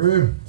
room.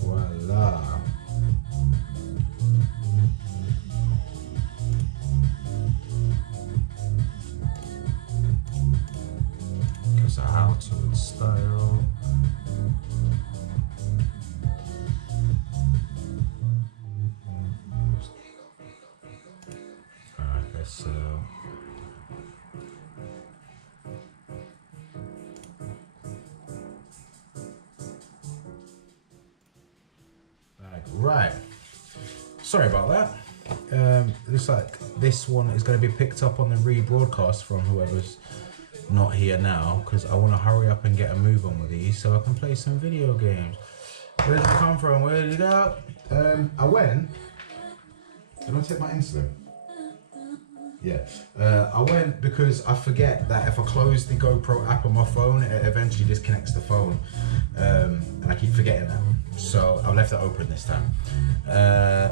Voila. Because of how to style. Alright, let's right. Sorry about that. Looks like this one is going to be picked up on the rebroadcast from whoever's not here now, because I want to hurry up and get a move on with these so I can play some video games. Where did it come from? Where did it go? I went. Did I take my insulin? Yeah. I went because I forget that if I close the GoPro app on my phone, it eventually disconnects the phone. And I keep forgetting that. So I left it open this time.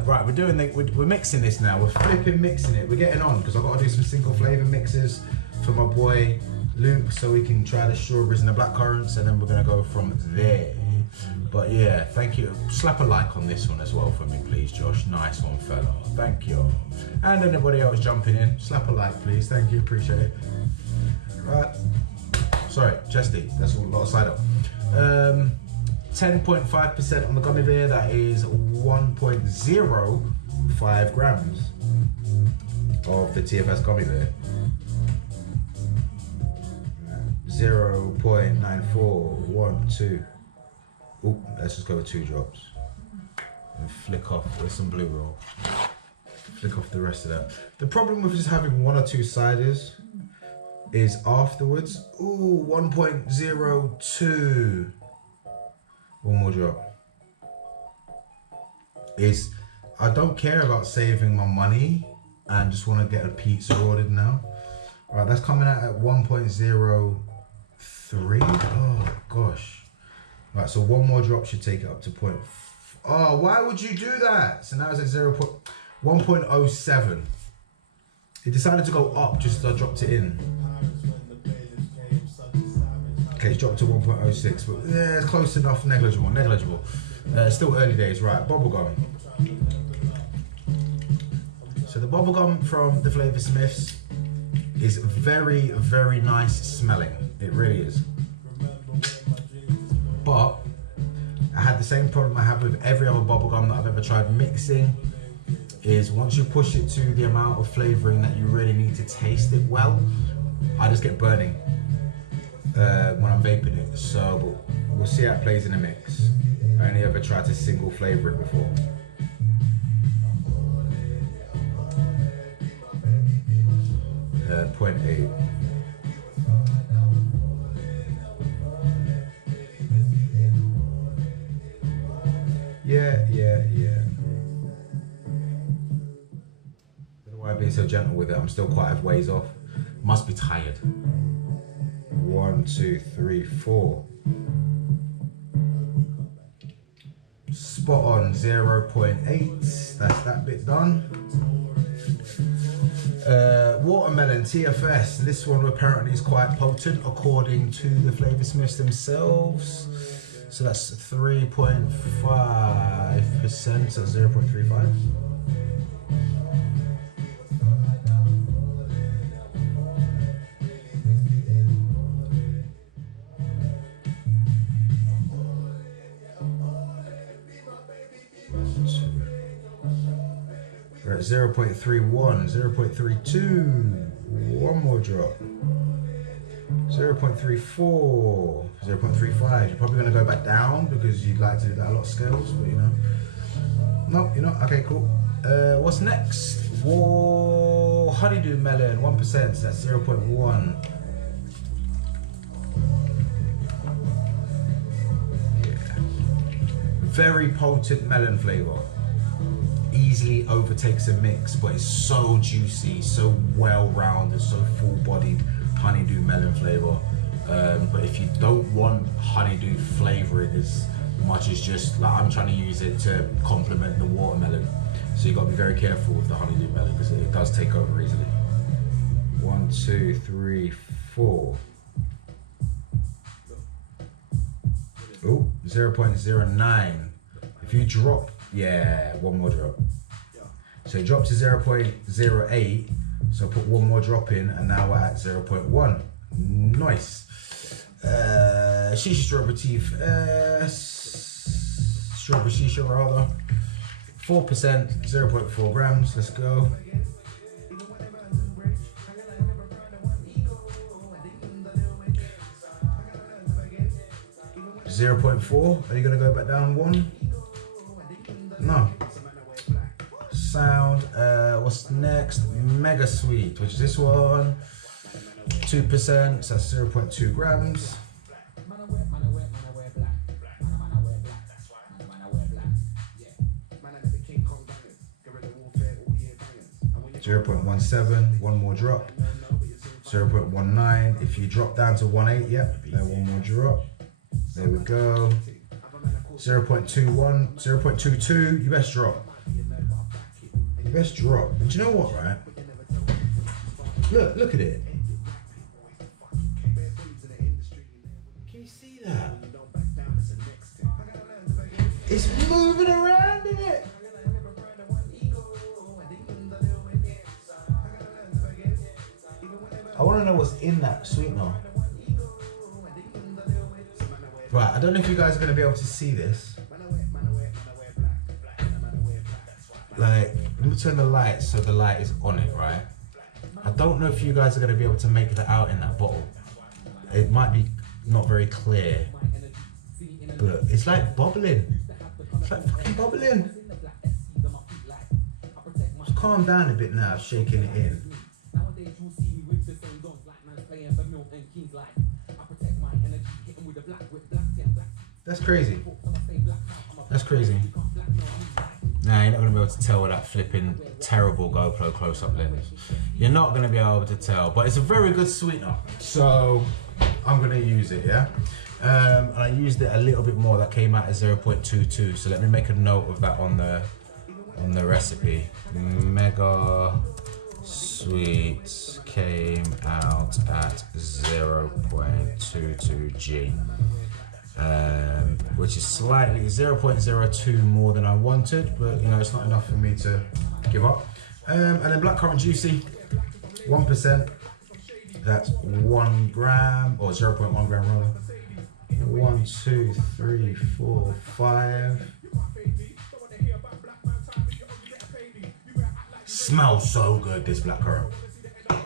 Right, we're mixing this now. We're flipping mixing it. We're getting on because I've got to do some single flavour mixes for my boy Luke, so we can try the strawberries and the blackcurrants, and then we're gonna go from there. But yeah, thank you. Slap a like on this one as well for me, please, Josh. Nice one, fella. Thank you. And anybody else jumping in, slap a like, please. Thank you, appreciate it. Right. Sorry, Chesty. That's a lot of side up. 10.5% on the gummy bear. That is 1.05 grams of the TFS gummy bear. 0.9412. Ooh, let's just go with 2 drops and flick off with some blue roll. Flick off the rest of that. The problem with just having 1 or 2 ciders is afterwards. Ooh, 1.02. One more drop. I don't care about saving my money and just want to get a pizza ordered now. Right, that's coming out at 1.03. Oh gosh. Right, so 1 more drop should take it up to point. Oh, why would you do that? So now it's at 1.07. It decided to go up just as I dropped it in. Okay, it's dropped to 1.06, but yeah, it's close enough. Negligible. Still early days. Right, bubblegum. So the bubblegum from the Flavour Smiths is very, very nice smelling. It really is. But I had the same problem I have with every other bubblegum that I've ever tried mixing, is once you push it to the amount of flavouring that you really need to taste it well, I just get burning when I'm vaping it. So we'll see how it plays in a mix. I only ever tried to single flavour it before. Uh, 0.8. Yeah. Don't know why I'm being so gentle with it. I'm still quite a ways off. Must be tired. 1, 2, 3, 4. Spot on. 0.8. That's that bit done. Watermelon TFS. This one apparently is quite potent according to the Flavour Smiths themselves. So that's 3.5%, so 0.35. 0.31, 0.32, one more drop. 0.34, 0.35. You're probably going to go back down because you'd like to do that a lot of scales, but you know. No, you're not. Okay, cool. What's next? Whoa, honeydew melon, 1%. So that's 0.1. Yeah. Very potent melon flavor. Easily overtakes a mix, but it's so juicy, so well-rounded, so full-bodied honeydew melon flavor. But if you don't want honeydew flavoring as much as just like I'm trying to use it to complement the watermelon, so you got to be very careful with the honeydew melon because it does take over easily. 1, 2, 3, 4. Oh, 0.09. If you drop, yeah, one more drop. So it dropped to 0.08. So put one more drop in, and now we're at 0.1. Nice. Shisha strawberry teeth. Strawberry shisha rather. 4%, 0.4 grams. Let's go. .4. Are you gonna go back down 1? No. Sound. What's next? Mega sweet, which is this one. 2%. So that's 0.2 grams. 0.17. One more drop. 0.19. If you drop down to 1.8, yep. Then one more drop. There we go. 0.21, 0.22. You best drop. You best drop. But do you know what, right? Look at it. Can you see that? It's moving around in it. I want to know what's in that sweetener. Right, I don't know if you guys are going to be able to see this. Like, let me turn the light so the light is on it, right? I don't know if you guys are going to be able to make that out in that bottle. It might be not very clear, but it's like bubbling. It's like fucking bubbling. Just calm down a bit now, shaking it in. That's crazy. That's crazy. Nah, you're not going to be able to tell with that flipping terrible GoPro close-up lens. You're not going to be able to tell, but it's a very good sweetener. So I'm going to use it, yeah? And I used it a little bit more. That came out at 0.22. So let me make a note of that on the recipe. Mega sweet came out at 0.22 G. Which is slightly 0.02 more than I wanted, but you know, it's not enough for me to give up. And then blackcurrant juicy, 1%. That's 1 gram, or 0.1 gram rather. 1, 2, 3, 4, 5. Smells so good, this blackcurrant.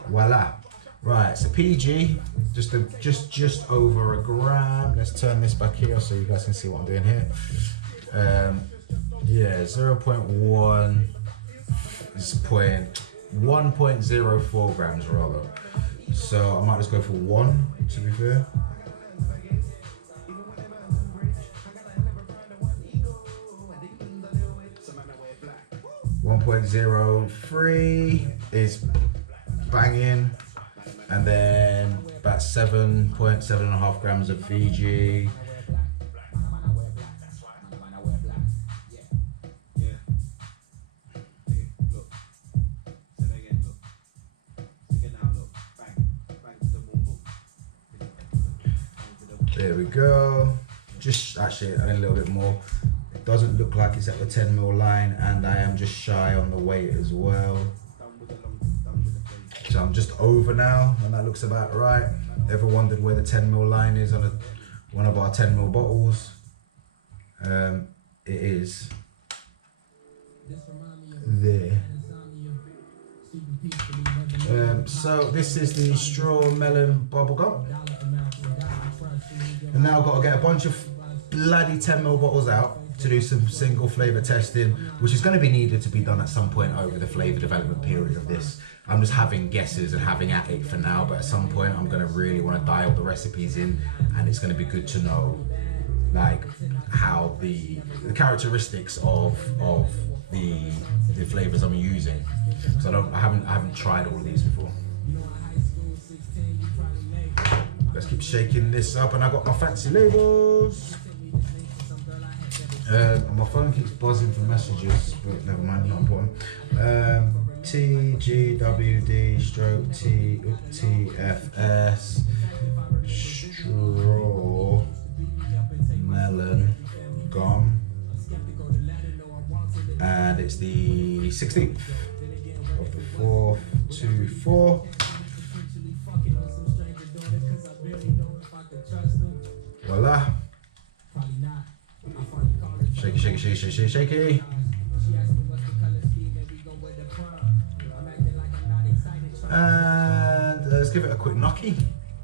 Voila. Right, so PG, just over a gram. Let's turn this back here so you guys can see what I'm doing here. Yeah, 0.1 is 1.04 grams rather. So I might just go for 1 to be fair. .03 is banging. And then about 7.5 grams of VG. There we go. Just actually a little bit more. It doesn't look like it's at the 10 ml line, and I am just shy on the weight as well. So I'm just over now, and that looks about right. Ever wondered where the 10 ml line is on one of our 10 ml bottles? It is there. So this is the straw melon bubblegum. And now I've got to get a bunch of bloody 10ml bottles out to do some single flavour testing, which is going to be needed to be done at some point over the flavour development period of this. I'm just having guesses and having at it for now, but at some point I'm going to really want to dial the recipes in, and it's going to be good to know like how the characteristics of the flavours I'm using, because I haven't tried all of these before. Let's keep shaking this up, and I got my fancy labels. My phone keeps buzzing for messages, but never mind, not important. TGWD stroke TFS straw melon gum, and it's the 16th of the 4th to 4. Voila. Shaky, shaky, shaky, shaky, shaky. And let's give it a quick knocky.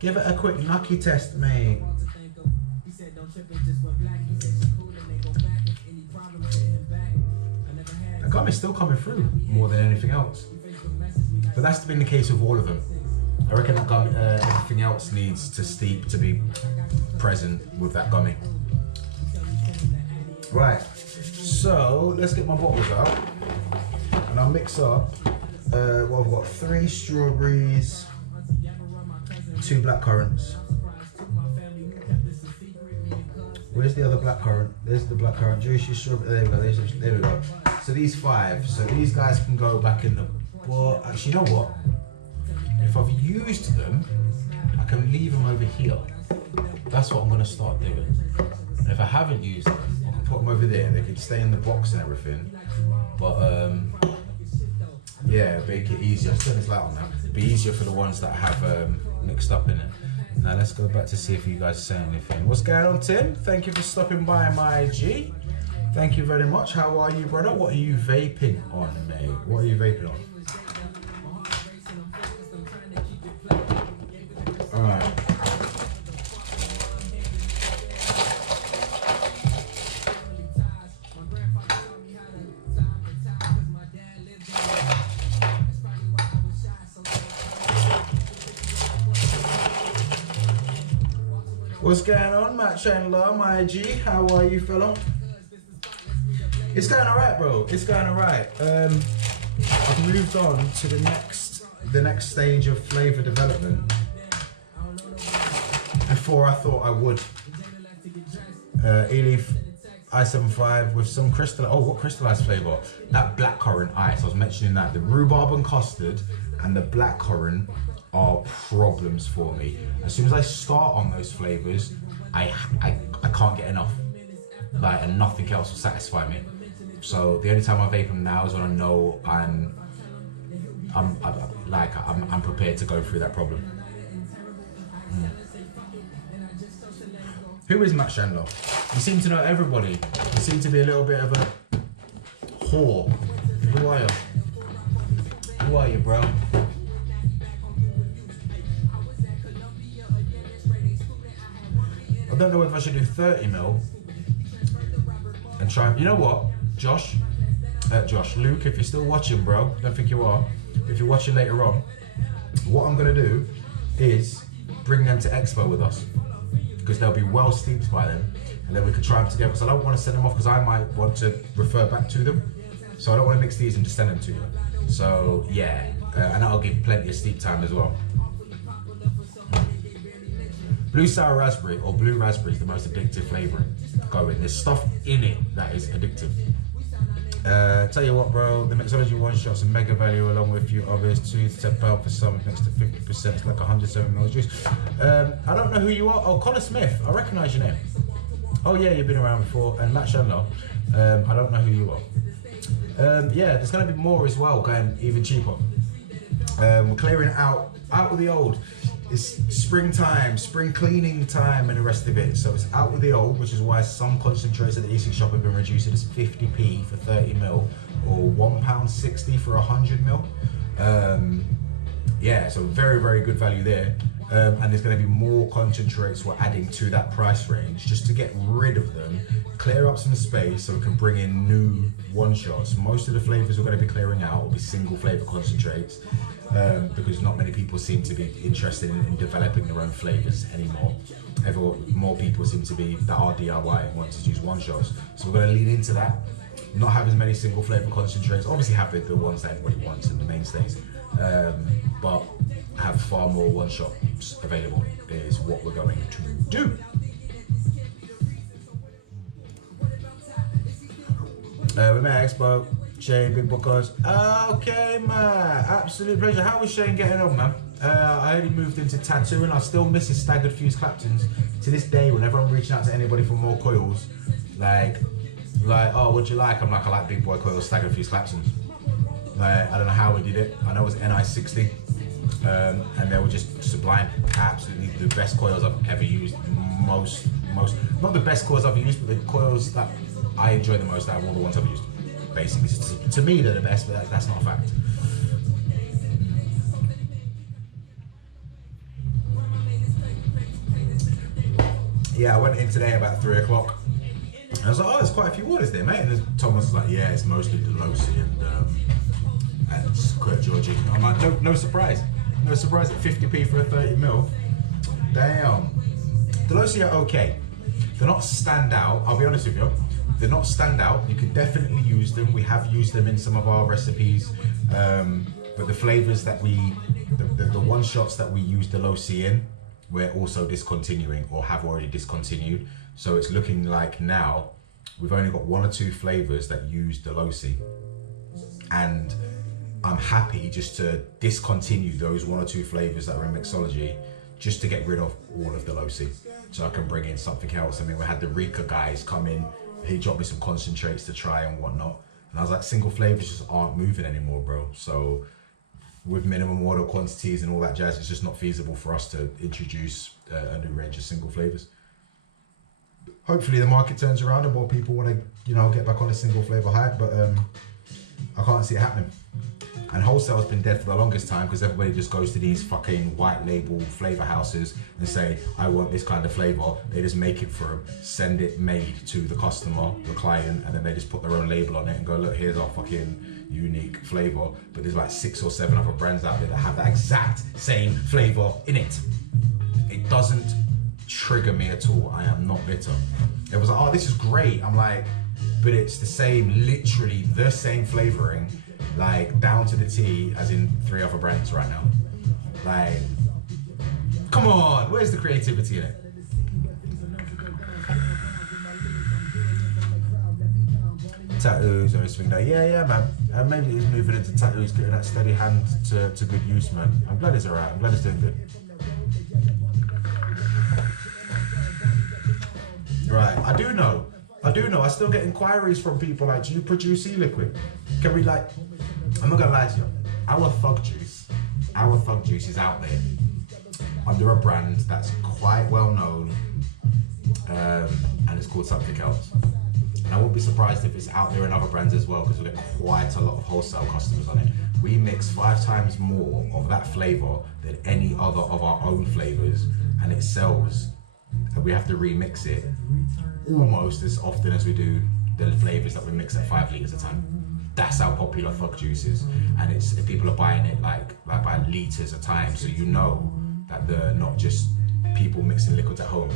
Give it a quick knocky test, mate. The gum is still coming through more than anything else. But that's been the case with all of them. I reckon that gum, everything else needs to steep to be present with that gummy. Right, so let's get my bottles out and I'll mix up. Well, I've got 3 strawberries, 2 blackcurrants. Where's the other blackcurrant? There's the blackcurrant, juicy strawberry. There we go. There we go. So these 5. So these guys can go back in the. Well, actually, you know what? If I've used them, I can leave them over here. That's what I'm going to start doing. And if I haven't used them, I can put them over there. They can stay in the box and everything. But yeah, make it easier. Turn this light on now. It'll be easier for the ones that have mixed up in it. Now let's go back to see if you guys say anything. What's going on, Tim? Thank you for stopping by my G. Thank you very much. How are you, brother? What are you vaping on, mate? What are you vaping on? All right. What's going on, Matt Chandler, my G? How are you, fella? It's going alright, bro. It's going alright. I've moved on to the next stage of flavour development before I thought I would. E-leaf I75 with some what crystallized flavour? That blackcurrant ice. I was mentioning that. The rhubarb and custard and the blackcurrant are problems for me. As soon as I start on those flavours, I can't get enough. Like, and nothing else will satisfy me. So the only time I vape them now is when I know I'm prepared to go through that problem. Who is Matt Chandler? You seem to know everybody. You seem to be a little bit of a whore. Who are you? Who are you, bro? I don't know if I should do 30ml and try. You know what, Josh, Luke, if you're still watching, bro, don't think you are. If you're watching later on, what I'm gonna do is bring them to Expo with us, because they'll be well steeped by then, and then we can try them together. Because I don't want to send them off, because I might want to refer back to them. So I don't want to mix these and just send them to you. So yeah, and that'll give plenty of steep time as well. Blue sour raspberry or blue raspberry is the most addictive flavour going. There's stuff in it that is addictive. Tell you what, bro, the mixology one shots a mega value along with a few others. 2 to 10 pounds for some, next to 50%. It's like 107ml juice. I don't know who you are. Oh, Connor Smith. I recognise your name. Oh yeah, you've been around before. And Matt Chandler. I don't know who you are. Yeah, there's going to be more as well, going even cheaper. We're clearing out with the old. It's springtime, spring cleaning time and the rest of it. So it's out with the old, which is why some concentrates at the e-cig shop have been reduced. It's 50p for 30ml or £1.60 for 100ml. Yeah, so very, very good value there. And there's going to be more concentrates we're adding to that price range just to get rid of them, clear up some space so we can bring in new one-shots. Most of the flavors we're going to be clearing out will be single flavor concentrates because not many people seem to be interested in developing their own flavors anymore. More people seem to be that are DIY and want to use one-shots. So we're going to lean into that. Not have as many single flavor concentrates, obviously have the ones that everybody wants and the mainstays, but have far more one shots available is what we're going to do. We met Expo, Shane, Big Bookers. Okay, man, absolute pleasure. How was Shane getting on, man? I only moved into tattooing. I still miss his staggered fuse Claptons. To this day, whenever I'm reaching out to anybody for more coils, like, oh, what'd you like? I'm like, I like big boy coils, staggered fuse Claptons. Like, I don't know how we did it. I know it was NI60, and they were just sublime. Absolutely the best coils I've ever used. Most, not the best coils I've used, but the coils that I enjoy the most out of all the ones I've used. Basically, to me they're the best, but that's not a fact. Yeah, I went in today about 3 o'clock. I was like, oh, there's quite a few orders there, mate. And Thomas was like, yeah, it's mostly Delosi and Kurt Georgie. I'm like, no surprise. No surprise at 50p for a 30mm. Damn. Delosi are okay. They're not stand out, I'll be honest with you. They're not stand out. You can definitely use them. We have used them in some of our recipes. But the flavors that the one shots that we use Delosi in, we're also discontinuing or have already discontinued. So it's looking like now we've only got 1 or 2 flavors that use Delosi, and I'm happy just to discontinue those 1 or 2 flavors that are in mixology just to get rid of all of Delosi so I can bring in something else. I mean, we had the Rika guys come in, he dropped me some concentrates to try and whatnot, and I was like, single flavors just aren't moving anymore, bro. So with minimum order quantities and all that jazz, it's just not feasible for us to introduce a new range of single flavors. Hopefully the market turns around and more people want to, get back on a single flavor hype, but I can't see it happening. And wholesale's been dead for the longest time because everybody just goes to these fucking white label flavor houses and say, I want this kind of flavor. They just make it for them, send it made to the customer, the client, and then they just put their own label on it and go, look, here's our fucking unique flavor. But there's like 6 or 7 other brands out there that have that exact same flavor in it. It doesn't trigger me at all. I am not bitter. It was like, oh, this is great. I'm like, but it's the same, literally the same flavoring, like down to the T as in 3 other brands right now. Like, come on, where's the creativity in it? Tattoos or swing day. Yeah, man. Maybe he's moving into tattoos, getting that steady hand to good use, man. I'm glad he's alright. I'm glad he's doing good. Right, I do know. I still get inquiries from people like, do you produce e-liquid? Can we I'm not gonna lie to you, our Thug Juice is out there under a brand that's quite well known, and it's called something else. And I won't be surprised if it's out there in other brands as well, because we get quite a lot of wholesale customers on it. We mix 5 times more of that flavor than any other of our own flavors, and it sells. And we have to remix it almost as often as we do the flavors that we mix at 5 liters a time. That's how popular Thug Juice is, and people are buying it like by liters a time. So you know that they're not just people mixing liquids at home.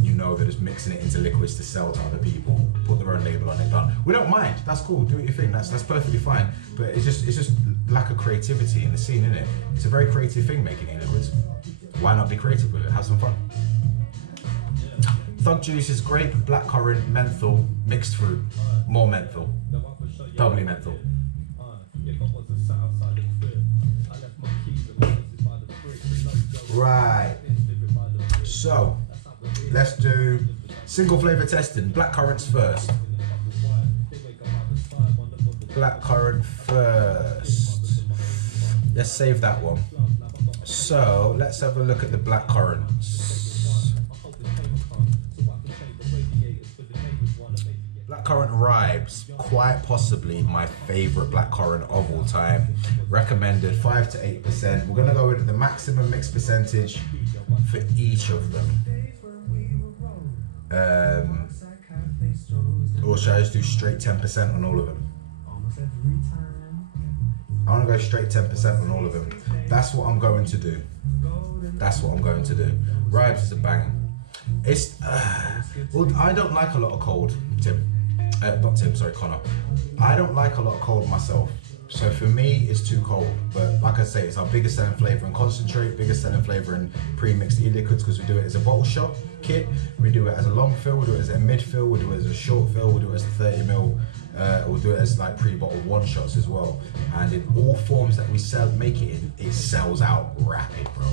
You know they're just mixing it into liquids to sell to other people, put their own label on it. Done. We don't mind. That's cool. Do your thing. That's perfectly fine. But it's just lack of creativity in the scene, isn't it? It's a very creative thing making e-liquids. Why not be creative with it? Have some fun. Thug Juice is grape, blackcurrant, menthol, mixed fruit, more menthol, doubly menthol. Right, so let's do single flavor testing. Blackcurrants first. Blackcurrant first. Let's save that one. So let's have a look at the blackcurrants. Blackcurrant Ribes, quite possibly my favorite blackcurrant of all time. recommended 5 to 8%. We're gonna go with the maximum mix percentage for each of them. Or should I just do straight 10% on all of them? I want to go straight 10% on all of them. That's what I'm going to do. That's what I'm going to do. Ribes is a banger. It's well, I don't like a lot of cold, Tim. Not Tim, sorry, Connor. I don't like a lot of cold myself. So for me, it's too cold. But like I say, it's our biggest selling flavor in concentrate, biggest selling flavor in pre-mixed e-liquids, because we do it as a bottle shot kit. We do it as a long fill, we do it as a mid fill, we do it as a short fill, we do it as a 30ml. We'll do it as like pre-bottled one shots as well. And in all forms that we make it in, it sells out rapid, bro.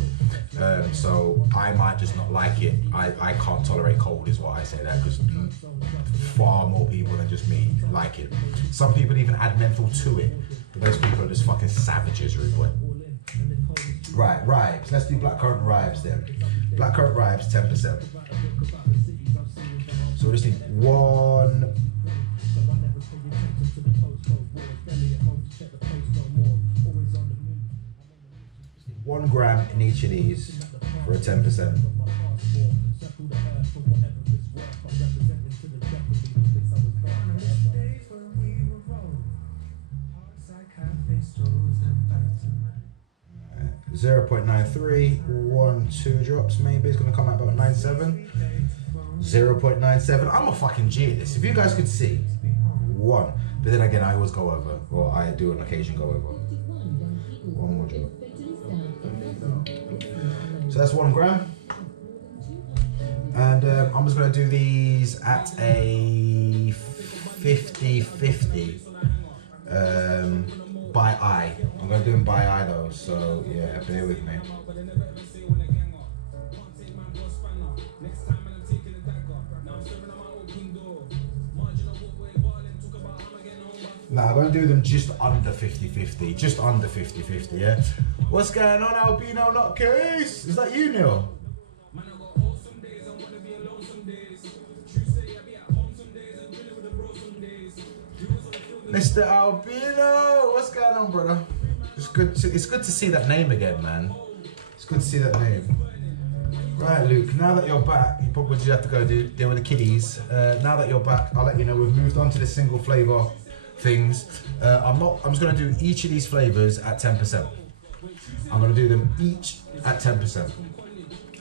So I might just not like it. I can't tolerate cold is why I say that, because far more people than just me like it. Some people even add menthol to it, but those people are just fucking savages, rude boy. Right, ribes. Let's do blackcurrant ribes then. Blackcurrant ribes, 10%. So we just need 1 gram in each of these for a 10%. Right. 0.93, 2 drops maybe. It's gonna come out about 9.7. 0.97. I'm a fucking G at this. If you guys could see, 1. But then again, I always go over, or I do on occasion go over. 1 more drop. So that's 1 gram. And I'm just gonna do these at a 50-50 by eye. I'm gonna do them by eye though, so yeah, bear with me. Now I'm gonna do them just under 50-50, just under 50-50, yeah? What's going on, Albino Nutcase? Is that you, Neil? Mr. Albino, what's going on, brother? It's good to see that name again, man. It's good to see that name. Right, Luke, now that you're back, you probably just have to go deal with the kiddies. Now that you're back, I'll let you know we've moved on to the single flavour things. I'm just gonna do each of these flavors at 10%. I'm gonna do them each at 10%.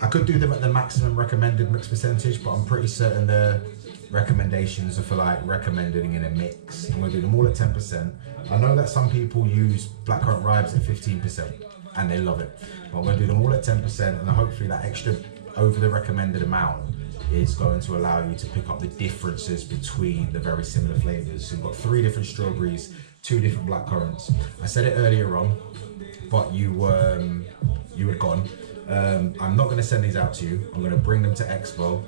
I could do them at the maximum recommended mix percentage, but I'm pretty certain the recommendations are for like recommending in a mix. I'm gonna do them all at 10%. I know that some people use blackcurrant ribes at 15% and they love it, but I'm gonna do them all at 10%, and hopefully that extra over the recommended amount is going to allow you to pick up the differences between the very similar flavors. So we've got 3 different strawberries, 2 different blackcurrants. I said it earlier on, but you had gone. I'm not going to send these out to you. I'm going to bring them to Expo.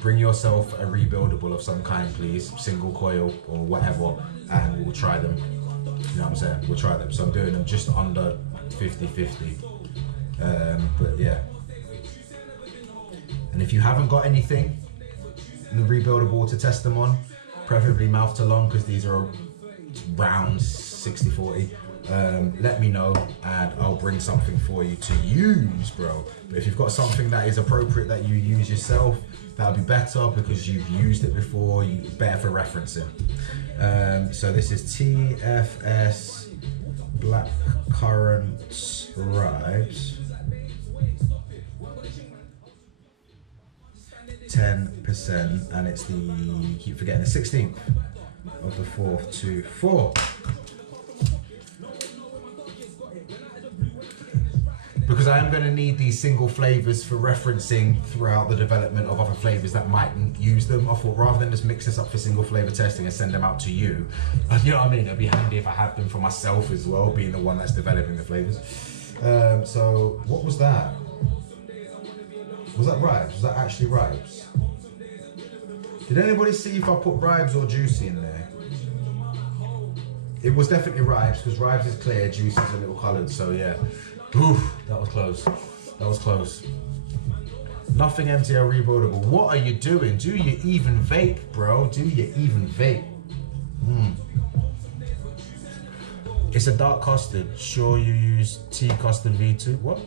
Bring yourself a rebuildable of some kind, please, single coil or whatever, and we'll try them. You know what I'm saying? We'll try them. So I'm doing them just under 50-50. But yeah. And if you haven't got anything in the rebuildable to test them on, preferably mouth to lung, because these are rounds 60-40, let me know and I'll bring something for you to use, bro. But if you've got something that is appropriate that you use yourself, that'll be better because you've used it before, better for referencing. So this is TFS Blackcurrant Ribes. 10%, and it's the, keep forgetting, the 16th of the 4th to 4. Because I am going to need these single flavors for referencing throughout the development of other flavors that mightn't use them. I thought rather than just mix this up for single flavor testing and send them out to you, you know what I mean? It'd be handy if I had them for myself as well, being the one that's developing the flavors. So what was that? Was that ribes? Was that actually ribes? Did anybody see if I put ribes or juicy in there? It was definitely ribes, because ribes is clear, juicy is a little coloured, so yeah. Oof, that was close. That was close. Nothing MTL rebuildable. What are you doing? Do you even vape, bro? Do you even vape? It's a dark custard. Sure, you use tea custard V2. What?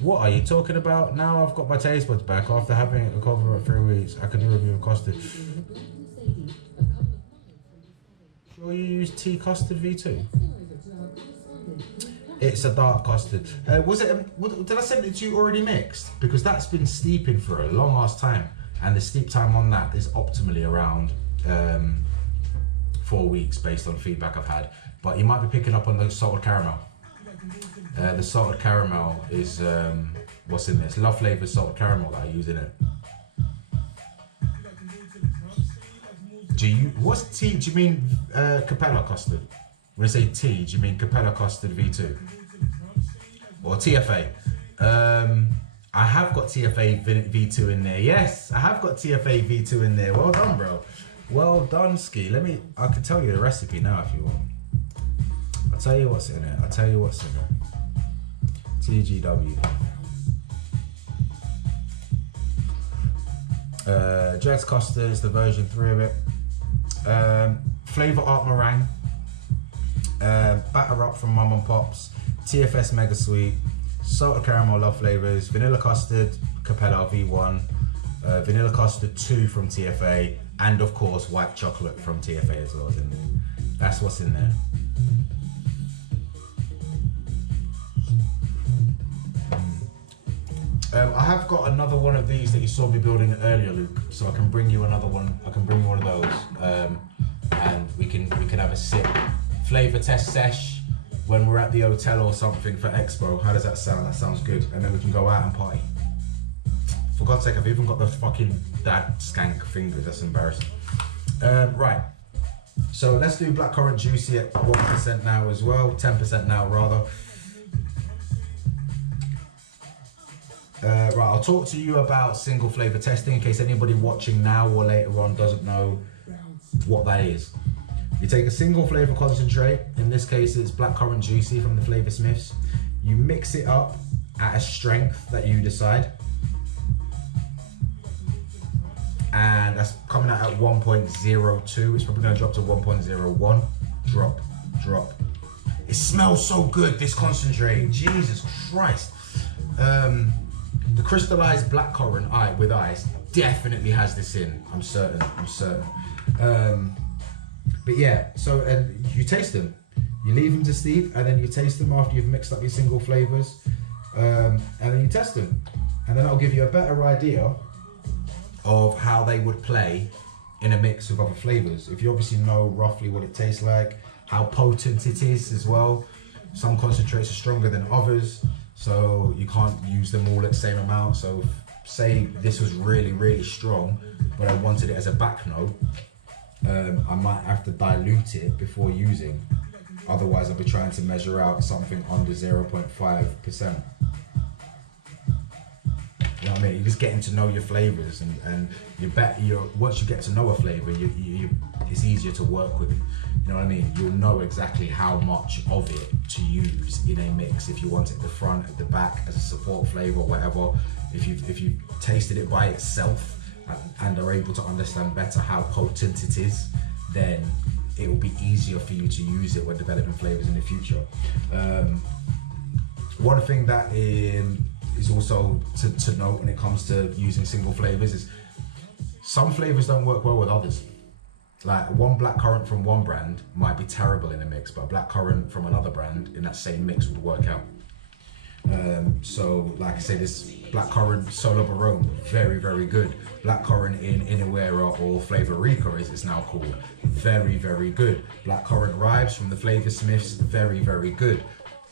What are you talking about? Now I've got my taste buds back after having it recovered for 3 weeks. I can do a review of custard. Sure, you use tea custard V2. It's a dark custard. Was it? Did I send it to you already mixed? Because that's been steeping for a long ass time, and the steep time on that is optimally around 4 weeks based on feedback I've had. But you might be picking up on the salted caramel. The salted caramel is what's in this. Love Flavour salted caramel that I use in it. What's tea? Do you mean Capella custard? When I say tea, do you mean Capella custard V2 or TFA? I have got TFA V2 in there. Yes, I have got TFA V2 in there. Well done, bro. Well done, Ski. I can tell you the recipe now if you want. I'll tell you what's in it. TGW. Jed's custard is the version 3 of it. Flavour Art meringue. Batter up from Mum and Pops. TFS Mega Sweet. Salted caramel Love Flavours. Vanilla custard Capella V1. Vanilla custard 2 from TFA. And of course white chocolate from TFA as well is in there. That's what's in there. I have got another one of these that you saw me building earlier, Luke. So I can bring you another one. I can bring you one of those, and we can have a sip. Flavour test sesh when we're at the hotel or something for Expo. How does that sound? That sounds good. And then we can go out and party. For God's sake, I've even got the fucking dad skank fingers. That's embarrassing. Right. So let's do blackcurrant juicy at 1% now as well. 10% now rather. Right, I'll talk to you about single flavour testing in case anybody watching now or later on doesn't know what that is. You take a single flavour concentrate, in this case it's blackcurrant juicy from the Flavour Smiths. You mix it up at a strength that you decide. And that's coming out at 1.02. It's probably gonna drop to 1.01. Drop, drop. It smells so good, this concentrate, Jesus Christ. The crystallized blackcurrant with ice definitely has this in. I'm certain. But yeah, so you taste them. You leave them to steep, and then you taste them after you've mixed up your single flavors, and then you test them, and then I'll give you a better idea of how they would play in a mix with other flavors. If you obviously know roughly what it tastes like, how potent it is as well. Some concentrates are stronger than others, so you can't use them all at the same amount. So say this was really, really strong, but I wanted it as a back note, I might have to dilute it before using. Otherwise, I'll be trying to measure out something under 0.5%. You know what I mean? You're just getting to know your flavors, and once you get to know a flavor, it's easier to work with it. You know what I mean? You'll know exactly how much of it to use in a mix. If you want it at the front, at the back, as a support flavor, whatever. If you've tasted it by itself and are able to understand better how potent it is, then it will be easier for you to use it when developing flavors in the future. One thing that is also to note when it comes to using single flavors is some flavors don't work well with others. Like one blackcurrant from one brand might be terrible in a mix, but a blackcurrant from another brand in that same mix would work out. So like I say, this blackcurrant Solo Barone, very, very good. Blackcurrant in Inuera or Flavor Rica as it's now called, very, very good. Blackcurrant Ribes from the Flavour Smiths, very, very good.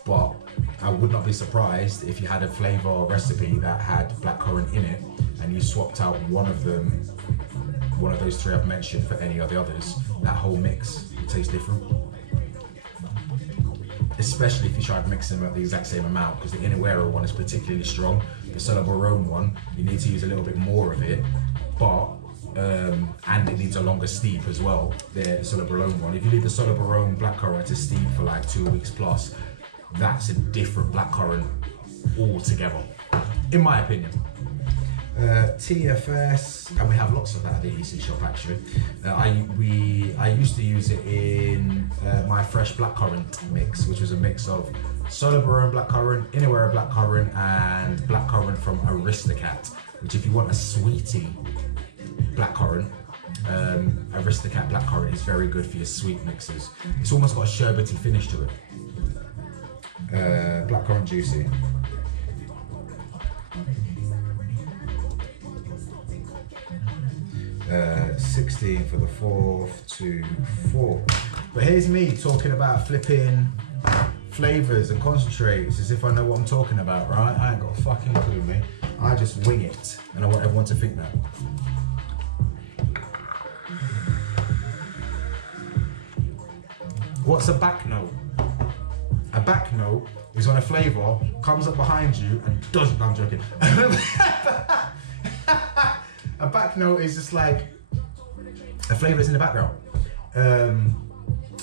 But I would not be surprised if you had a flavor recipe that had blackcurrant in it and you swapped out one of those three I've mentioned for any of the others. That whole mix would taste different. Especially if you tried mixing them at the exact same amount, because the Inuera one is particularly strong. The Solo Barone one, you need to use a little bit more of it, but and it needs a longer steep as well. The Solo Barone one. If you leave the Solo Barone blackcurrant to steep for like 2 weeks plus, that's a different blackcurrant altogether, in my opinion. TFS, and we have lots of that at the EC shop actually. I used to use it in my fresh blackcurrant mix, which was a mix of Solo Baron blackcurrant, Inawera blackcurrant, and blackcurrant from Aristocat. Which, if you want a sweetie blackcurrant, Aristocat blackcurrant is very good for your sweet mixes. It's almost got a sherbety finish to it. Blackcurrant juicy. Uh, 16 for the 4th to 4. But here's me talking about flipping flavours and concentrates as if I know what I'm talking about, right? I ain't got a fucking clue, mate. I just wing it, and I want everyone to think that. What's a back note? A back note is when a flavour comes up behind you and doesn't. No, I'm joking. A back note is just like a flavour is in the background.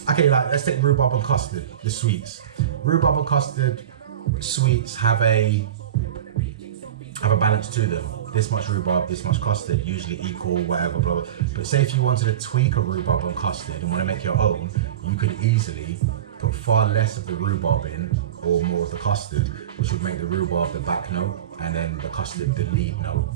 Okay, like let's take rhubarb and custard, the sweets. Rhubarb and custard sweets have a balance to them. This much rhubarb, this much custard, usually equal, whatever, blah, blah. But say if you wanted to tweak a rhubarb and custard and want to make your own, you could easily put far less of the rhubarb in or more of the custard, which would make the rhubarb the back note and then the custard the lead note.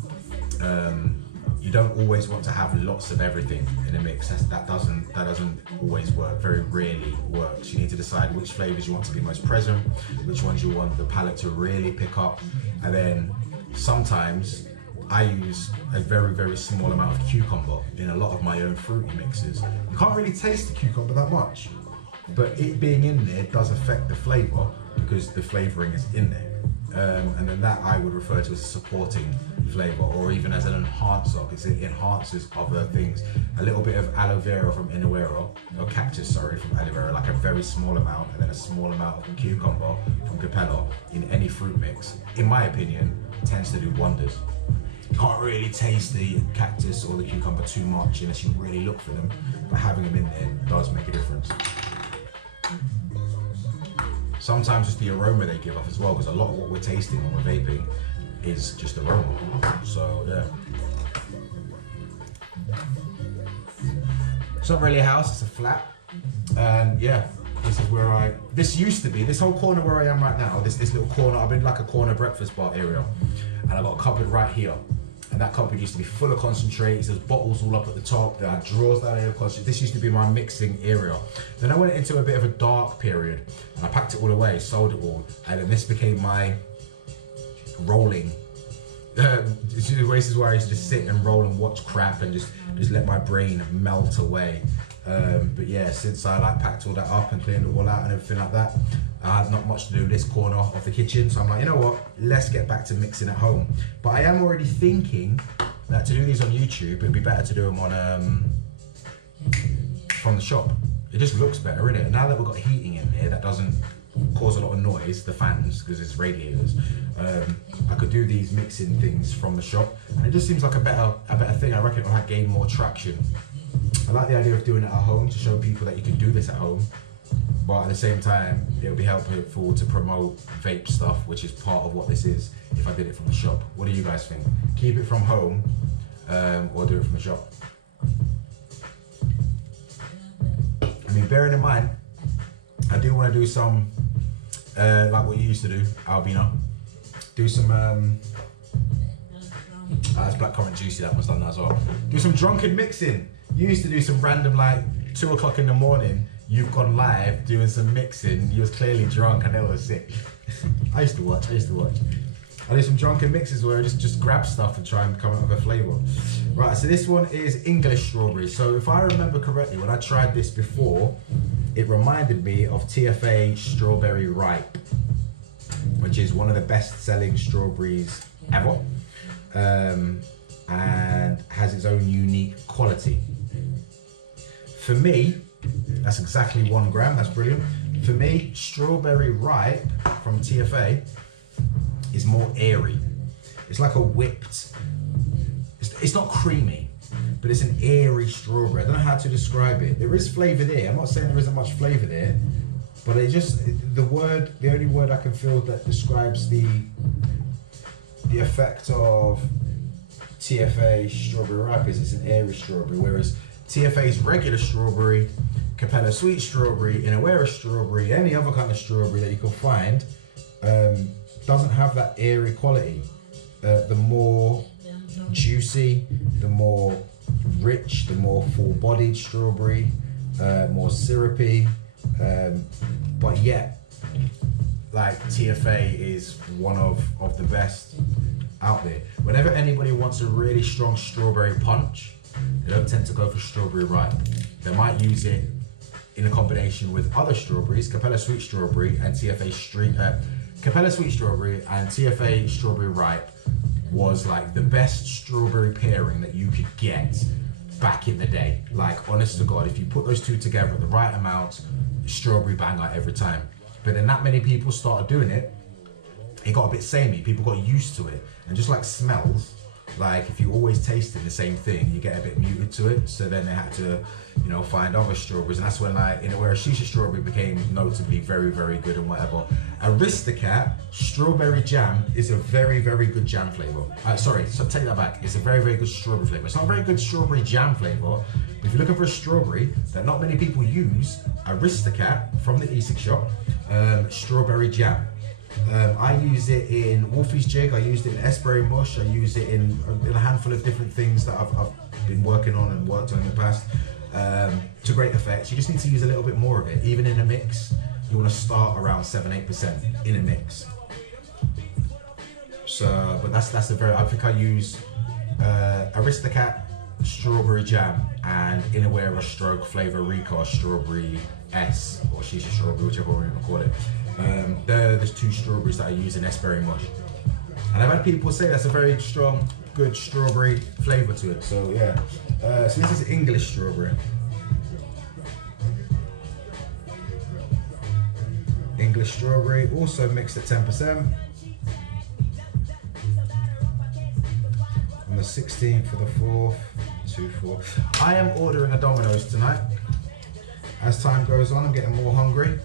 You don't always want to have lots of everything in a mix. That doesn't always work, very rarely works. You need to decide which flavors you want to be most present, which ones you want the palate to really pick up, and then sometimes I use a very, very small amount of cucumber in a lot of my own fruity mixes. You can't really taste the cucumber that much, but it being in there does affect the flavor because the flavoring is in there. And then that I would refer to as a supporting flavor, or even as an enhancer, because it enhances other things. A little bit of aloe vera from Inawera, or cactus, sorry, from aloe vera, like a very small amount, and then a small amount of cucumber from Capella in any fruit mix, in my opinion, tends to do wonders. You can't really taste the cactus or the cucumber too much unless you really look for them, but having them in there does make a difference. Sometimes it's the aroma they give off as well, because a lot of what we're tasting when we're vaping is just aroma. So yeah. It's not really a house, it's a flat. And yeah, this is where this used to be, this whole corner where I am right now, this little corner, I've been like a corner breakfast bar area. And I've got a cupboard right here. And that cupboard used to be full of concentrates, there's bottles all up at the top, there are drawers down here of concentrates. This used to be my mixing area. Then I went into a bit of a dark period and I packed it all away, sold it all, and then this became my rolling. This is where I used to just sit and roll and watch crap and just let my brain melt away. But yeah, since I packed all that up and cleaned it all out and everything like that, I had not much to do in this corner of the kitchen. So I'm like, you know what, let's get back to mixing at home. But I am already thinking that to do these on YouTube, it'd be better to do them on from the shop. It just looks better, innit? Now that we've got heating in here, that doesn't cause a lot of noise, the fans, because it's radiators. I could do these mixing things from the shop, and it just seems like a better thing. I reckon it'll gain more traction. I like the idea of doing it at home to show people that you can do this at home, but at the same time, it'll be helpful to promote vape stuff, which is part of what this is, if I did it from the shop. What do you guys think? Keep it from home, or do it from the shop? I mean, bearing in mind, I do want to do some, like what you used to do, Albino. Do some, that's blackcurrant juicy, that one's done that as well. Do some drunken mixing. You used to do some random, 2 o'clock in the morning, you've gone live doing some mixing. You was clearly drunk, I know it was sick. I used to watch. I do some drunken mixes where I just grab stuff and try and come up with a flavour. Right, so this one is English strawberry. So if I remember correctly, when I tried this before, it reminded me of TFA Strawberry Ripe, which is one of the best-selling strawberries ever, and has its own unique quality. For me, that's exactly 1 gram, that's brilliant. For me, Strawberry Ripe from TFA is more airy. It's like a whipped, it's not creamy, but it's an airy strawberry. I don't know how to describe it. There is flavour there. I'm not saying there isn't much flavour there, but it just, the only word I can feel that describes the effect of TFA strawberry ripe is. It's an airy strawberry, whereas TFA's regular strawberry, Capella sweet strawberry, Inawera strawberry, any other kind of strawberry that you can find, doesn't have that airy quality. The more juicy, the more rich, the more full-bodied strawberry, more syrupy, but yet, like, TFA is one of the best out there. Whenever anybody wants a really strong strawberry punch, they don't tend to go for strawberry ripe. They might use it in a combination with other strawberries, Capella sweet strawberry and Capella sweet strawberry and TFA strawberry ripe was like the best strawberry pairing that you could get back in the day. Like, honest to God, if you put those two together at the right amount, strawberry banger every time. But then that many people started doing it, it got a bit samey. People got used to it. And just like smells, like if you always tasted the same thing, you get a bit muted to it. So then they had to, you know, find other strawberries. And that's when, like, you know, where a shisha strawberry became notably very, very good and whatever. Aristocat strawberry jam is a very, very good jam flavor. Sorry, so take that back. It's a very, very good strawberry flavor. It's not a very good strawberry jam flavor. But if you're looking for a strawberry that not many people use, Aristocat from the e-cig shop, strawberry jam. I use it in Wolfie's Jig, I used it in Esperry Mush, I use it in a handful of different things that I've been working on and worked on in the past, to great effect. You just need to use a little bit more of it. Even in a mix, you want to start around 7-8% in a mix. So, but that's a very, I think I use Aristocat strawberry jam and Inawera stroke Flavour Rica strawberry S, or shisha strawberry, whichever one you want to call it. There's two strawberries that I use in Esperry Mush, and I've had people say that's a very strong, good strawberry flavour to it. So yeah, so this is English strawberry. English strawberry, also mixed at 10%. On the 16th for the 4th, 2-4. I am ordering a Domino's tonight. As time goes on, I'm getting more hungry.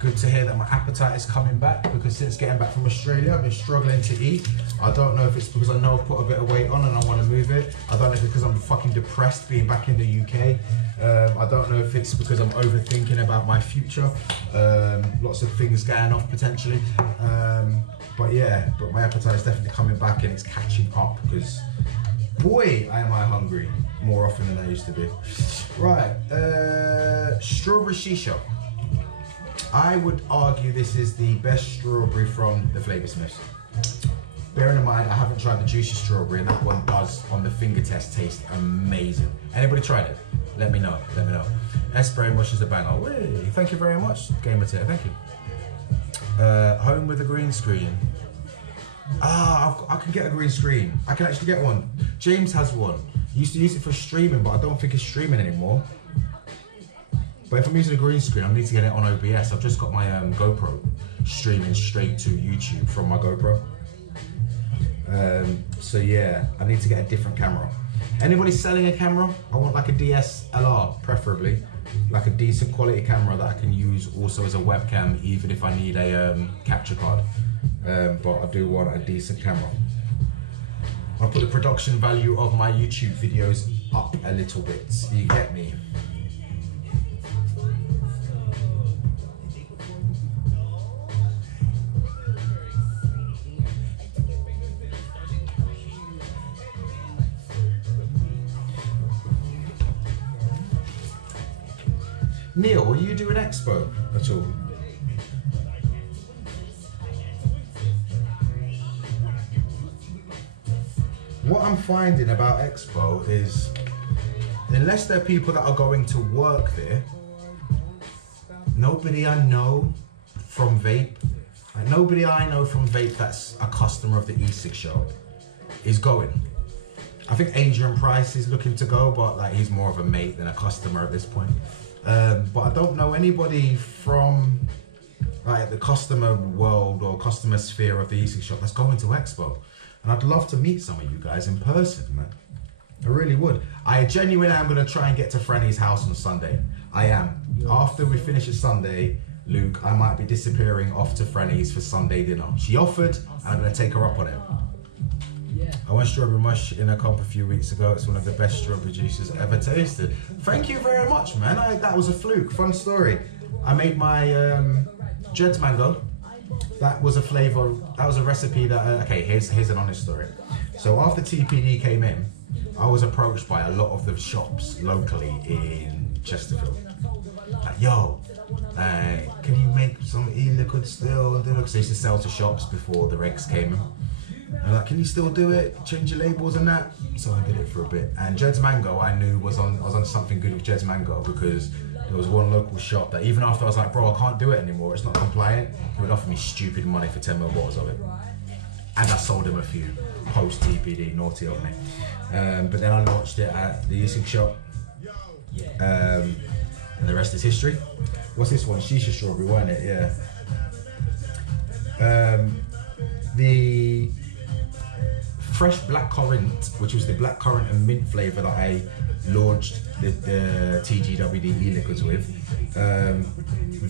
Good to hear that my appetite is coming back, because since getting back from Australia, I've been struggling to eat. I don't know if it's because I know I've put a bit of weight on and I want to move it. I don't know if it's because I'm fucking depressed being back in the UK. I don't know if it's because I'm overthinking about my future. Lots of things going off potentially. But yeah, but my appetite is definitely coming back and it's catching up, because boy, am I hungry more often than I used to be. Right, strawberry shisha. I would argue this is the best strawberry from the Flavour Smiths. Bearing in mind, I haven't tried the juicy strawberry, and that one does, on the finger test, taste amazing. Anybody tried it? Let me know, let me know. Esperry Mush is a banger. Whey, thank you very much, Gamer Tier, thank you. Home with a green screen. I can get a green screen. I can actually get one. James has one. He used to use it for streaming, but I don't think it's streaming anymore. But if I'm using a green screen, I need to get it on OBS. I've just got my GoPro streaming straight to YouTube from my GoPro. So yeah, I need to get a different camera. Anybody selling a camera? I want like a DSLR, preferably. Like a decent quality camera that I can use also as a webcam, even if I need a capture card. But I do want a decent camera. I'll put the production value of my YouTube videos up a little bit. You get me? Neil, will you do an expo at all? What I'm finding about expo is, unless there are people that are going to work there, nobody I know from vape, like nobody I know from vape that's a customer of the e-cig shop is going. I think Adrian Price is looking to go, but like he's more of a mate than a customer at this point. But I don't know anybody from like the customer world or customer sphere of the e-cig shop that's going to expo. And I'd love to meet some of you guys in person, man. I really would. I genuinely am going to try and get to Franny's house on Sunday. I am. After we finish at Sunday, Luke, I might be disappearing off to Franny's for Sunday dinner. She offered, and I'm going to take her up on it. I went strawberry mush in a comp a few weeks ago. It's one of the best strawberry juices ever tasted. Thank you very much, man. That was a fluke. Fun story. I made my Jed's mango. That was a flavour. That was a recipe that. Okay, here's an honest story. So after TPD came in, I was approached by a lot of the shops locally in Chesterfield. Like, yo, can you make some e-liquid still? Because they used to sell to shops before the regs came in. And like, can you still do it? Change your labels and that. So I did it for a bit. And Jed's Mango, I knew I was on something good with Jed's Mango, because there was one local shop that even after I was like, bro, I can't do it anymore, it's not compliant, he would offer me stupid money for 10 ml bottles of it. And I sold him a few post TPD, naughty of me. But then I launched it at the Easing shop. And the rest is history. What's this one? Shisha strawberry, wasn't it? Yeah. The fresh blackcurrant, which was the blackcurrant and mint flavour that I launched the TGWD e-liquids with,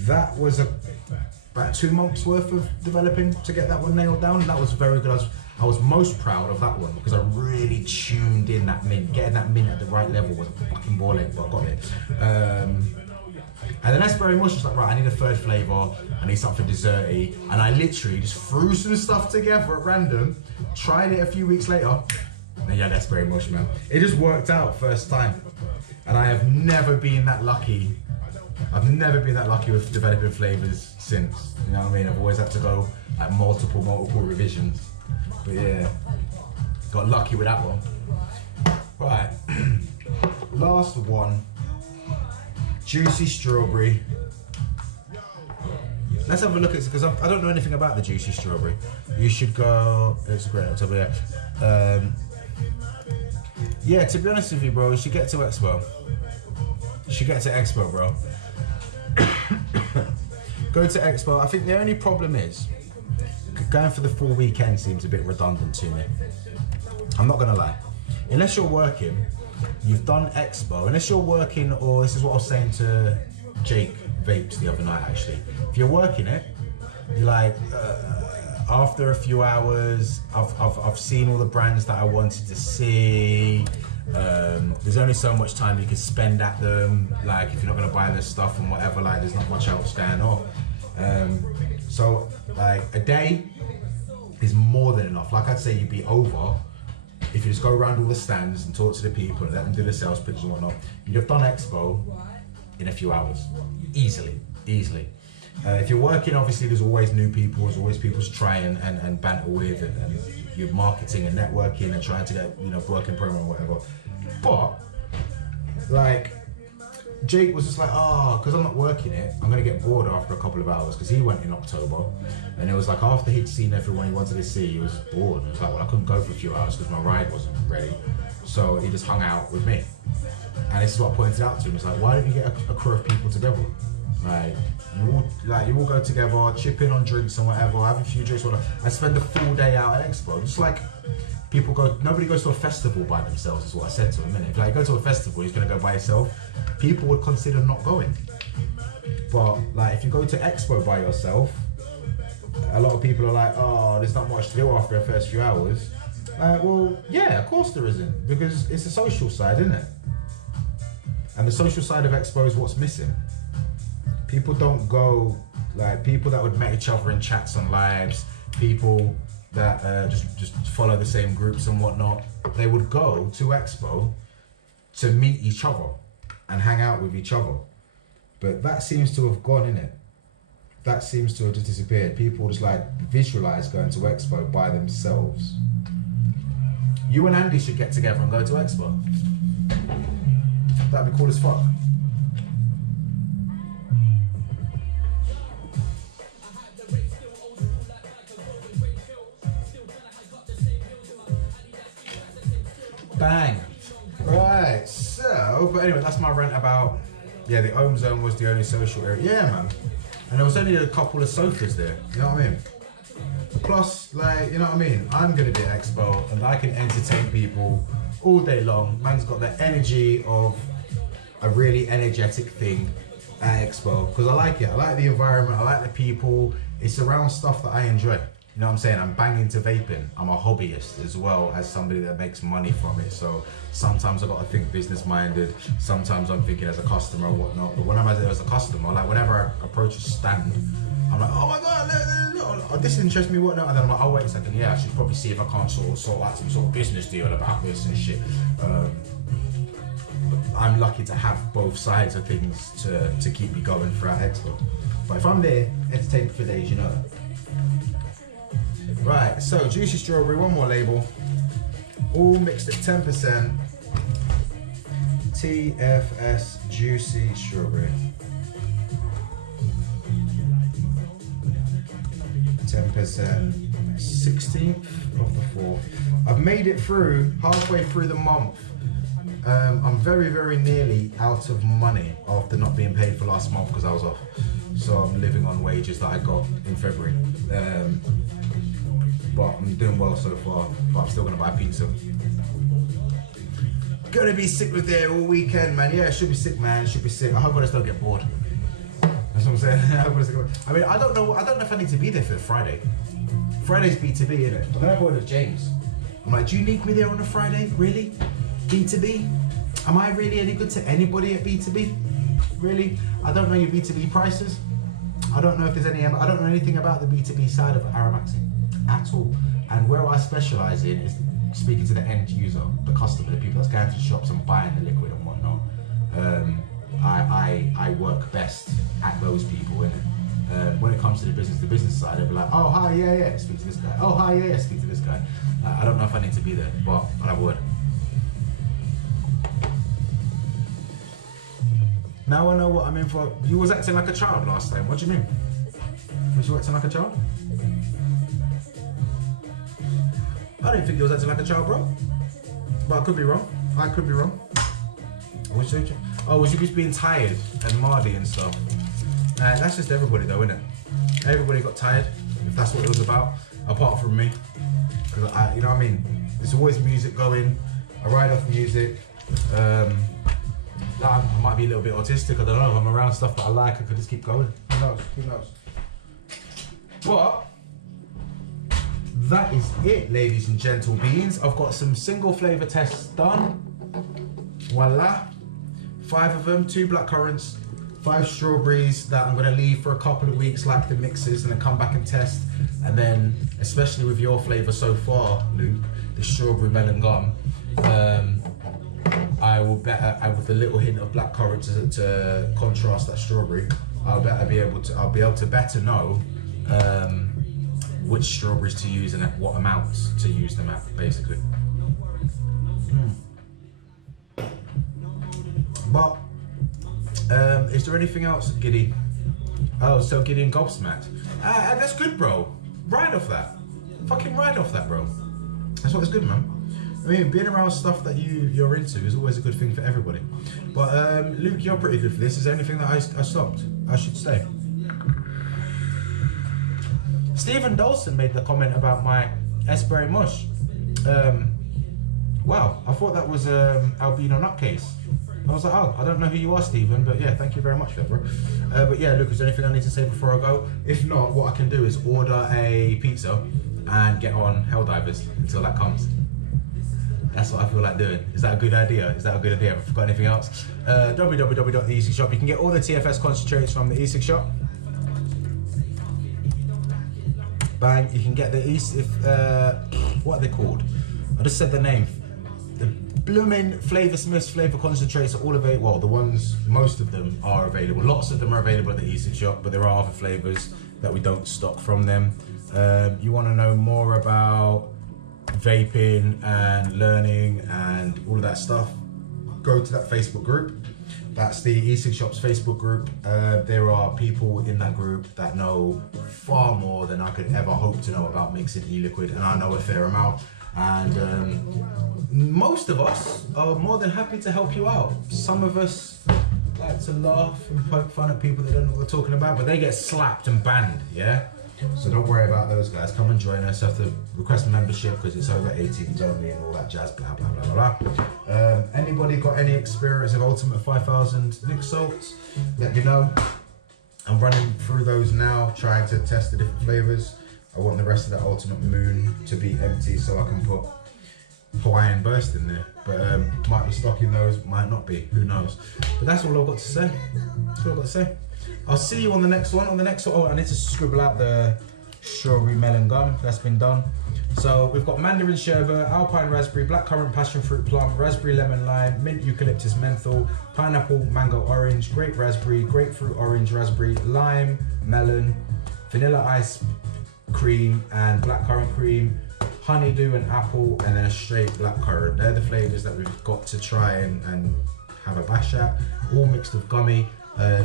that was about 2 months worth of developing to get that one nailed down, and that was very good. I was most proud of that one because I really tuned in that mint. Getting that mint at the right level was a fucking ball ache, but I got it. And then that's very much just like, right, I need a third flavour, I need something desserty, and I literally just threw some stuff together at random, tried it a few weeks later, and yeah, that's very much, man. It just worked out first time. And I have never been that lucky. I've never been that lucky with developing flavours since, you know what I mean? I've always had to go at multiple revisions. But yeah, got lucky with that one. Right, last one. Juicy strawberry. Let's have a look at it, because I don't know anything about the juicy strawberry. You should go. It's a great October. Yeah, to be honest with you, bro, you should get to Expo. You should get to Expo, bro. Go to Expo. I think the only problem is going for the full weekend seems a bit redundant to me. I'm not gonna lie. Unless you're working. You've done Expo, unless you're working, or this is what I was saying to Jake Vapes the other night actually. If you're working it, you're like, after a few hours, I've seen all the brands that I wanted to see. There's only so much time you can spend at them. Like if you're not gonna buy their stuff and whatever, like there's not much else going on. So like a day is more than enough. Like I'd say you'd be over. If you just go around all the stands and talk to the people and let them do the sales pitches and whatnot, you'd have done Expo in a few hours. Easily. If you're working, obviously there's always new people, there's always people to try and banter with, and you're marketing and networking and trying to get, you know, working program or whatever. But, like, Jake was just like, because I'm not working it, I'm gonna get bored after a couple of hours, because he went in October, and it was like after he'd seen everyone he wanted to see, he was bored. It was like, well, I couldn't go for a few hours because my ride wasn't ready, so he just hung out with me. And this is what I pointed out to him. It's like, why don't you get a crew of people together? You all go together, chip in on drinks and whatever, have a few drinks, whatever. I spend the full day out at Expo. Just like people go, nobody goes to a festival by themselves, is what I said to him. If like go to a festival, he's gonna go by himself. People would consider not going. But like if you go to Expo by yourself, a lot of people are like, there's not much to do after the first few hours. Well, yeah, of course there isn't, because it's a social side, isn't it? And the social side of Expo is what's missing. People don't go, like people that would meet each other in chats and lives, people that just follow the same groups and whatnot, they would go to Expo to meet each other and hang out with each other. But that seems to have gone, innit? That seems to have just disappeared. People just like visualize going to Expo by themselves. You and Andy should get together and go to Expo. That'd be cool as fuck. Bang. Right, so, but anyway, that's my rant about, yeah, the Ohm Zone was the only social area. Yeah, man. And there was only a couple of sofas there, you know what I mean? Plus, like, you know what I mean? I'm gonna be at Expo and I can entertain people all day long. Man's got the energy of a really energetic thing at Expo, because I like it. I like the environment, I like the people. It's around stuff that I enjoy. You know what I'm saying? I'm banging to vaping. I'm a hobbyist as well as somebody that makes money from it. So sometimes I got to think business minded. Sometimes I'm thinking as a customer and whatnot. But when I'm as a customer, like whenever I approach a stand, I'm like, oh my God, this interests me, whatnot. And then I'm like, oh wait a second, yeah, I should probably see if I can't sort out some sort of business deal about this and shit. I'm lucky to have both sides of things to keep me going throughout Expo. But if I'm there, entertainment for days, you know that. Right, so juicy strawberry, one more label, all mixed at 10%. TFS juicy strawberry. 10%, 16th of the 4th. I've made it through, halfway through the month. I'm very, very nearly out of money after not being paid for last month because I was off. So I'm living on wages that I got in February. But I'm doing well so far, but I'm still gonna buy pizza. Gonna be sick with there all weekend, man. Yeah, should be sick, man. Should be sick. I hope I just don't get bored. That's what I'm saying. I mean, I don't know if I need to be there for Friday. Friday's B2B, isn't it? I'm gonna have a word with James. I'm like, do you need me there on a Friday? Really? B2B? Am I really any good to anybody at B2B? Really? I don't know your B2B prices. I don't know if there's any. I don't know anything about the B2B side of Aramaxing at all. And where I specialize in is speaking to the end user, the customer, the people that's going to the shops and buying the liquid and whatnot. I work best at those people, innit? When it comes to the business side, they'll be like, oh hi, yeah, speak to this guy. Oh hi, yeah, speak to this guy. I don't know if I need to be there, but I'll have a word. Now I know what I'm in for. You was acting like a child last time. What do you mean? Was you acting like a child? I didn't think you was acting like a child, bro. But I could be wrong. I could be wrong. Was you just being tired and mardy and stuff? That's just everybody though, isn't it? Everybody got tired, if that's what it was about, apart from me. Because you know what I mean? There's always music going. I ride off music. I might be a little bit autistic, I don't know. If I'm around stuff that I like, I could just keep going. Who knows? Who knows? But that is it, ladies and gentle beings. I've got some single flavour tests done. Voila. 5 of them, 2 black currants, 5 strawberries that I'm gonna leave for a couple of weeks like the mixes and then come back and test. And then, especially with your flavour so far, Luke, the strawberry melon gum, I will better, with a little hint of black currant to contrast that strawberry, I'll be able to better know which strawberries to use and at what amounts to use them at, basically. But is there anything else, Giddy? Oh, so Giddy and gobsmacked. That's good, bro. Ride off that. Fucking ride off that, bro. That's what's good, man. I mean, being around stuff that you're into is always a good thing for everybody. But Luke, you're pretty good for this. Is there anything that I stopped? I should say. Stephen Dawson made the comment about my Esprit Mush. Wow, I thought that was Albino Nutcase. I was like, oh, I don't know who you are, Stephen, but yeah, thank you very much for that, bro. But yeah, Luke, is there anything I need to say before I go? If not, what I can do is order a pizza and get on Helldivers until that comes. That's what I feel like doing. Is that a good idea? Is that a good idea? Have I forgot anything else? www.theeasy-shop. You can get all the TFS concentrates from the Easy Shop. Bang. You can get the what are they called? I just said the name. The blooming Flavour Smiths flavour concentrates are all available. Well, the ones, most of them are available. Lots of them are available at the Easy Shop, but there are other flavours that we don't stock from them. You want to know more about vaping and learning and all of that stuff, go to that Facebook group. That's the e-cig Shop's Facebook group. There are people in that group that know far more than I could ever hope to know about mixing e-liquid, and I know a fair amount. And most of us are more than happy to help you out. Some of us like to laugh and poke fun at people that don't know what they're talking about, but they get slapped and banned, yeah? So don't worry about those guys. Come and join us. You have to request membership because it's over 18s only and all that jazz, blah, blah, blah, blah, blah. Anybody got any experience of Ultimate 5000 mix salts? Let me know. I'm running through those now, trying to test the different flavors. I want the rest of the ultimate moon to be empty so I can put Hawaiian burst in there. But might be stocking those, might not be, who knows. But that's all I've got to say. That's all I've got to say. I'll see you on the next one. On the next one, oh, I need to scribble out the strawberry melon gum. That's been done. So we've got mandarin sherbet, alpine raspberry, blackcurrant passion fruit plum, raspberry lemon lime, mint eucalyptus menthol, pineapple mango orange, grape raspberry, grapefruit orange raspberry, lime, melon, vanilla ice cream and blackcurrant cream, honeydew and apple, and then a straight blackcurrant. They're the flavors that we've got to try and have a bash at, all mixed with gummy.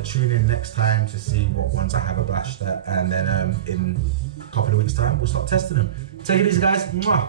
Tune in next time to see what ones I have a bash at, and then in a couple of weeks time we'll start testing them. Take it easy guys. Mwah.